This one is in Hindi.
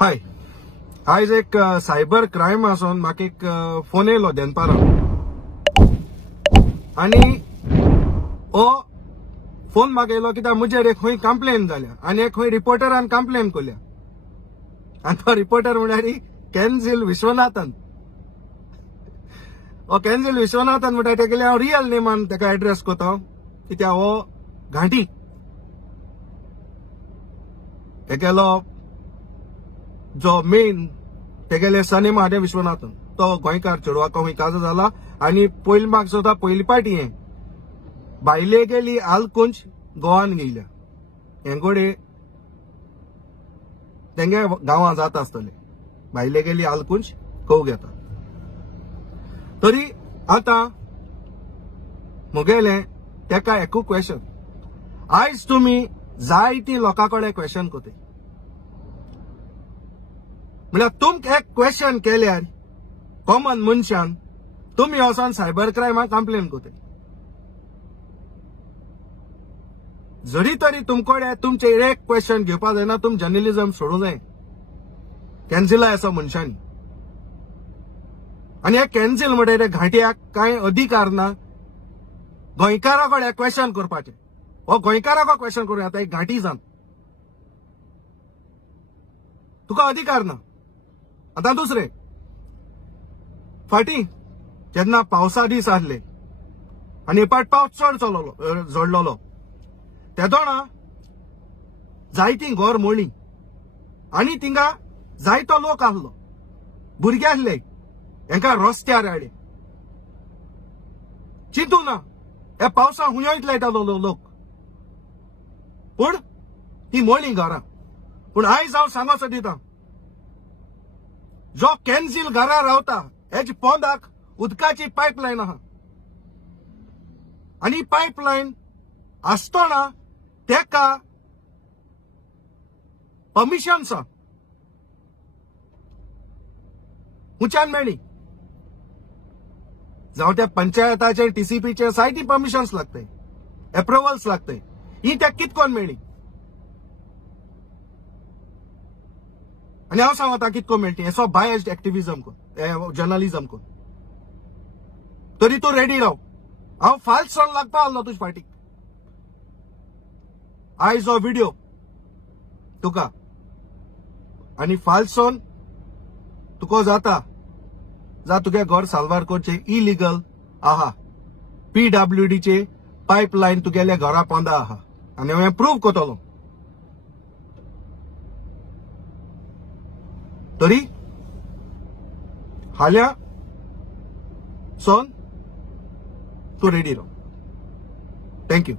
हाय, आज एक सायबर क्राइम आसून म्हाका एक फोन येयलो देनपारा आनी हो फोन म्हाका येयलो कित्याक मुजेर एक खंय कंप्लेन जाल्या आनी एक खंय रिपोर्टरान कंप्लेन केल्या आनी तो रिपोर्टर म्हळ्यार केन्झील विश्वनाथन. हो केन्झील विश्वनाथन म्हणटा तेगेले हांव रियल नेमान ताका एड्रेस कोता कित्याक हो घांटी तेगेलो जो मेन तेगेले सनेम आहा विश्वनाथन तो गोंयकार चेडवाको खंय काजो जाला आनी पयली म्हाका सुद्दां पयली पाटी हे भायले गेली आलकुंज गोवान गेल्या हेंगोडे तेंगे गांवां जाता आसतले भायले गेली आलकुंज कौ घेता. तरी आतां मुगेले तेका एकू क्वेश्चन आयज तुमी जायती लोकां कडेन क्वेश्चन कोते म्हळ्यार तुमकां एक क्वेश्चन केल्यार कॉमन मनशान तुमी वचोन सायबर क्रायमाक कंप्लेन कोते. जरी तरी तुमकोडे तुमचे एक क्वेश्चन घेवपा जायना तुम जर्नलिझम सोडूं जाय कॅन्झिला असो मनशांनी. आनी हे कॅन्झिल म्हणटा घांट्याक कांय अधिकार ना गोंयकारा कडेन क्वेश्चन करपाचे. हो गोंयकाराक क्वेश्चन करूं येता एक घांटी जावन तुका अधिकार ना. आता दुसरे फाटी जेन्ना पावसा दीस आसले आनी पाट पावस चड झडलोलो तेदोणा जायतीं घर मोडली आनी थिंगा जायतो लोक आसलो भुरगे आसले हेंका रस्त्यार हाडले. चिंतूंक ना हे पावसा हुंयोयत लायतालो लोक पूण ती मोडली घरां. पूण आयज हांव सांगोसो दिता जो कॅन्झील घरा रावता हेज पोंदाक उदकाची पायपलायन आहा आनी पायपलायन आसतना तेका परमिशन्स हुंच्यान मेळ्ळी जावं त्या पंचायताचे टीसीपीचे जायती परमिशन्स लागताय एप्रुवल्स लागताय ही त्या कितकोन मेळ्ळी आनी हांव सांगता कितको मेळटी हेसो बायस्ड एक्टिविजम कोन जर्नलिझम कोन. तरी तूं रेडी राव हांव फाल्स सॉन लागपा आसलो तुजे फाटीक. आयज हो व्हिडिओ तुका आनी फाल्स सॉन तुका जाता जा तुगे घर साल्वार करचे इलिगल आहा PWDचे पायपलायन तुगेल्या घरा पोंदा आहा आनी हांवें प्रूव कोतलो. तरी हाल्या सोन तू रेडी राव. थँक्यू.